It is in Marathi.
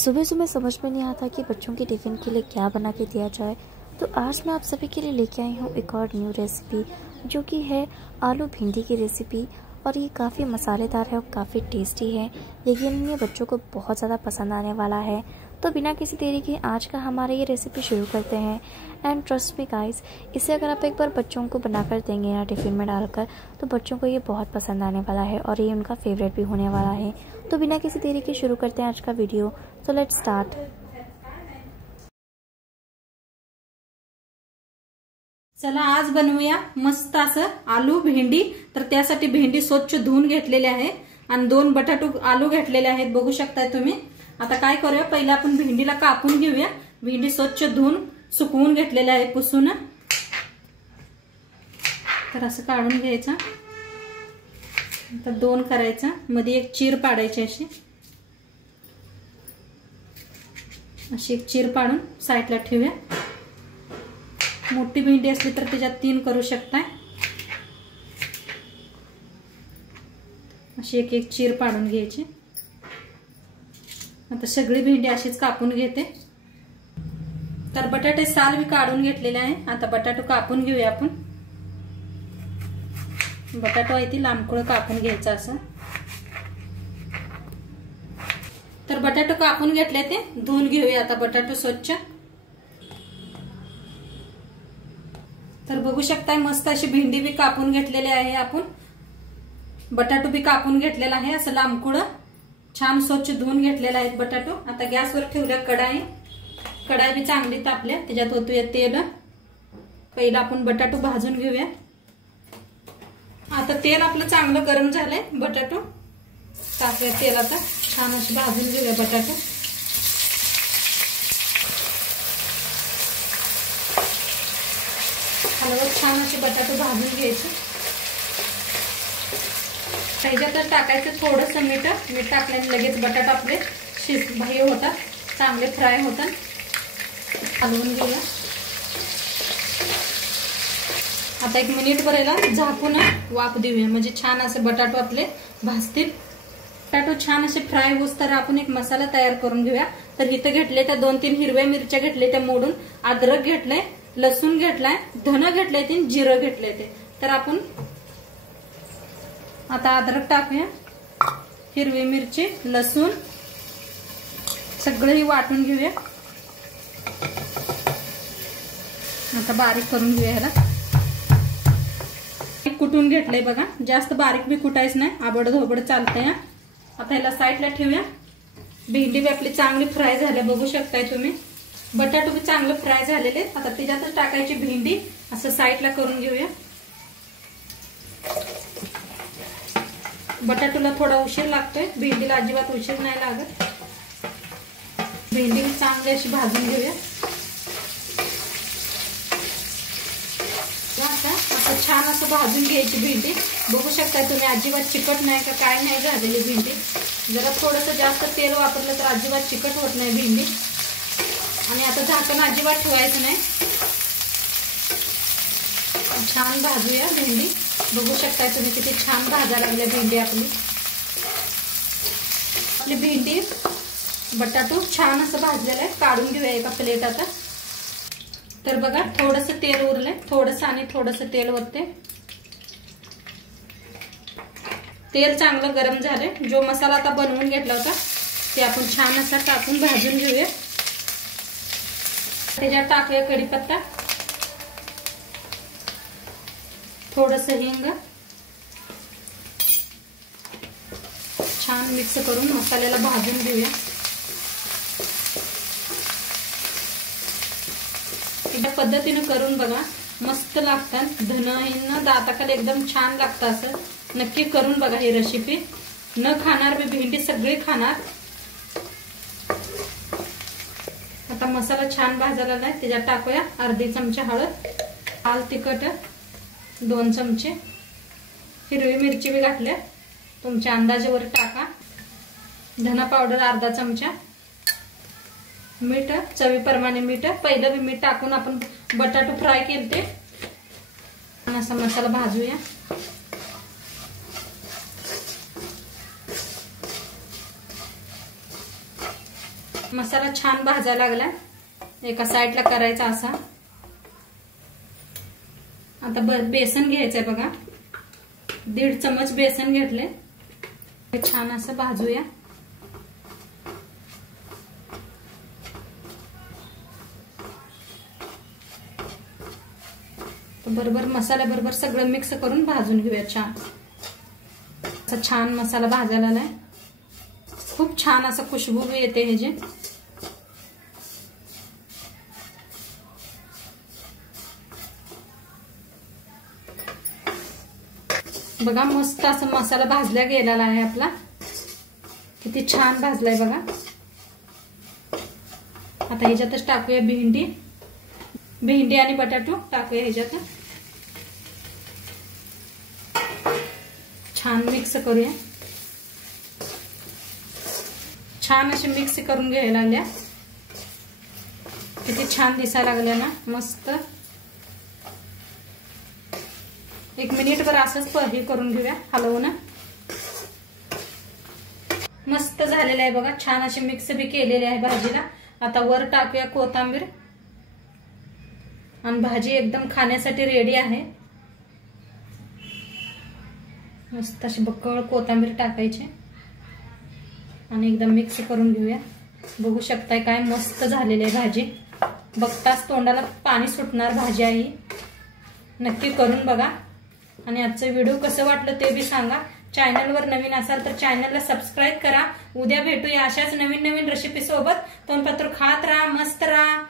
सुबह सुबह समझ में नहीं आता कि बच्चों के टिफ़िन के लिए क्या बना के दिया जाए। तो आज मैं आप सभी के लिए लेके आई हूँ एक और न्यू रेसिपी, जो कि है आलू भिंडी की रेसिपी। और ये काफ़ी मसालेदार है और काफ़ी टेस्टी है। यकीनन ये बच्चों को बहुत ज़्यादा पसंद आने वाला है। तो बिना किसी देरी के आज का हमारा ये रेसिपी शुरू करते हैं। एंड ट्रस्ट मी गाइस, इसे अगर आप एक बार बच्चों को बनाकर देंगे ना टिफ़िन में डालकर, तो बच्चों को ये बहुत पसंद आने वाला है और ये उनका फेवरेट भी होने वाला है। तो बिना किसी देरी के शुरू करते हैं आज का व्हिडिओ। So let's start. चला आज बनवूया मस्त असं आलू भेंडी। तर त्यासाठी भेंडी स्वच्छ धुवून घेतलेले आहे आणि 2 बटाटू आलू घेतलेले आहेत, बघू शकताय तुम्ही। आता काय करूया, पहिला आपण भेंडीला कापून घेऊया। भेंडी स्वच्छ धुवून सुकवून घेतलेले आहे पुसून। तर असं काढून घ्यायचं। आता 2 करायचा, मध्ये एक चीर पाडायची अशी एक चीर पाडून साईडला ठेवूया। मोठी भेंडी असली तर त्याच्यात 3 करू शकताय। अशी एक एक चीर पाडून घ्यायची। आता सगळी भेंडी अशीच कापून घेते। तर बटाटे साल भी काढून घेतलेले आहे। आता बटाटो कापून घेऊया आपण। बटाटो आहे ती लांबकुळ कापून घ्यायचा असं। तर बटाटो कापून घेतले, ते धुवून घेऊया आता बटाटो स्वच्छ। तर बघू शकताय मस्त अशी भेंडी भी कापून घेतलेली आहे आपण। बटाटो भी कापून घेतलेला आहे असं लांबकुळ, छान स्वच्छ धुवून घेतलेला आहे बटाटो। आता गॅसवर ठेवूया कढाई। कढाई भी चांगली तापल्या, त्याच्यात ओतूया तेल। पहिला आपण बटाटो भाजून घेऊया। आता तेल आपलं चांगलं गरम झालंय, बटाटो टाकूया तेलात। छान अशी भाजून घेऊया बटाटो। हलवत छान असे बटाटे भाजून घ्यायचे। ह्याच्यात टाकायचं थोडंसं मीठ। मीठ टाकल्याने लगेच बटाटा आपले हे होतात, चांगले फ्राय होतात। हलवून घेऊया। आता 1 मिनिट भरायला झाकून वाफ देऊया, म्हणजे छान असे बटाटो आपले भाजतील। बटाटो छान असे फ्राय होस तर आपण एक मसाला तयार करून घेऊया। तर इथं घेतले त्या 2-3 हिरव्या मिरच्या घेतले त्या मोडून, अद्रक घेतलंय, लसूण घेतलाय, धन घेतलंय, 3 जिरं घेतलंय ते। तर आपण आता अद्रक टाकूया, हिरवी मिरची, लसूण सगळं वाटून घेऊया। आता बारीक करून घेऊया ह्याला। कुटून घेतलंय बघा, जास्त बारीक भी कुटायच नाही, आबडधोबड चालतंय। आता ह्याला साईडला ठेवूया। भेंडी भी आपली चांगली फ्राय झाली, बघू शकताय तुम्ही। बटाटो भी चांगलं फ्राय झालेले। आता त्याच्यातच टाकायची भेंडी, असं साईडला करून घेऊया। बटाटोला थोडा उशीर लागतोय, भेंडीला अजिबात उशीर नाही लागत। भेंडी चांगली अशी भाजून घेऊया। आता छान असं भाजून घ्यायची भेंडी, बघू शकता तुम्ही। अजिबात चिकट नाही का काय नाही झालेली भेंडी। जरा थोडंसं जास्त तेल वापरलं तर अजिबात चिकट होत नाही भेंडी। आणि आता झाकण अजिबात ठेवायचं नाही, छान भाजूया भेंडी। बघू शकताय तुम्ही किती छान भाजायला लागली भेंडी आपली। आपली भेंडी बटाटो छान असं भाजलेलं आहे, काढून घेऊया एका प्लेट आता। तर बघा थोडंसं तेल उरलंय, थोडंसं आणि थोडंसं तेल ओतते। तेल चांगलं गरम झालंय। जो मसाला आता बनवून घेतला होता ते आपण छान असा टाकून भाजून घेऊया। त्याच्यात टाकूया कढीपत्ता, थोडंसं हिंग, छान मिक्स करून मसाल्याला भाजून घेऊया। या पद्धतीने करून बघा, मस्त लागतात। धन दाताखाली एकदम छान लागतं असं। नक्की करून बघा ही रेसिपी। न खाणार भी भेंडी सगळे खाणार। आता मसाला छान भाजायला लागलाय, त्याच्यात टाकूया अर्धी चमचा हळद, लाल तिखट 2 चमचे, हिरवी मिरची भी घातल्या, तुमच्या अंदाजावर टाका। धना पावडर अर्धा चमचा, मीठ चवीप्रमाणे मीठ। पहिलं भी मीठ टाकून आपण बटाटो फ्राय केलते। असा मसाला भाजूया। मसाला छान भाजायला लागला, एका साईडला करायचा असा. आता बेसन घ्यायचंय बघा, 1.5 चमच बेसन घेतले. छान असं भाजूया. बरोबर मसाला बरोबर सगळं मिक्स करून भाजून घेऊया. छान मसाला भाजायला आलाय, खूप छान असं खुशबू येते हे जे. बघा मस्त असं मसाला भाजला गेलेला आहे आपला, किती छान भाजलाय बघा. आता ह्याच्यातच टाकूया भेंडी आणि बटाटो टाकूया ह्याच्यात. छान मिक्स करूया. छान असे मिक्स करून घ्यायला लागल्या, किती छान दिसायला लागल्या ना, मस्त. 1 मिनिटभर असंच हे करून घेऊया, हलवून. मस्त झालेलं आहे बघा, छान असे मिक्स बी केलेले आहे भाजीला. आता वर टाकूया कोथिंबीर आणि भाजी एकदम खाण्यासाठी रेडी आहे. मस्त अशी बक्कळ कोथिंबीर टाकायची आणि एकदम मिक्स करून घेऊया. बघू शकताय काय मस्त झालेली आहे भाजी, बघताच तोंडाला पाणी सुटणार भाजी आहे. नक्की करून बघा आणि आजचं व्हिडिओ कसं वाटलं ते बी सांगा. चॅनलवर नवीन असाल तर चॅनलला सबस्क्राईब करा. उद्या भेटूया अशाच नवीन रेसिपी सोबत. तोंडपत्र खात राहा, मस्त राहा.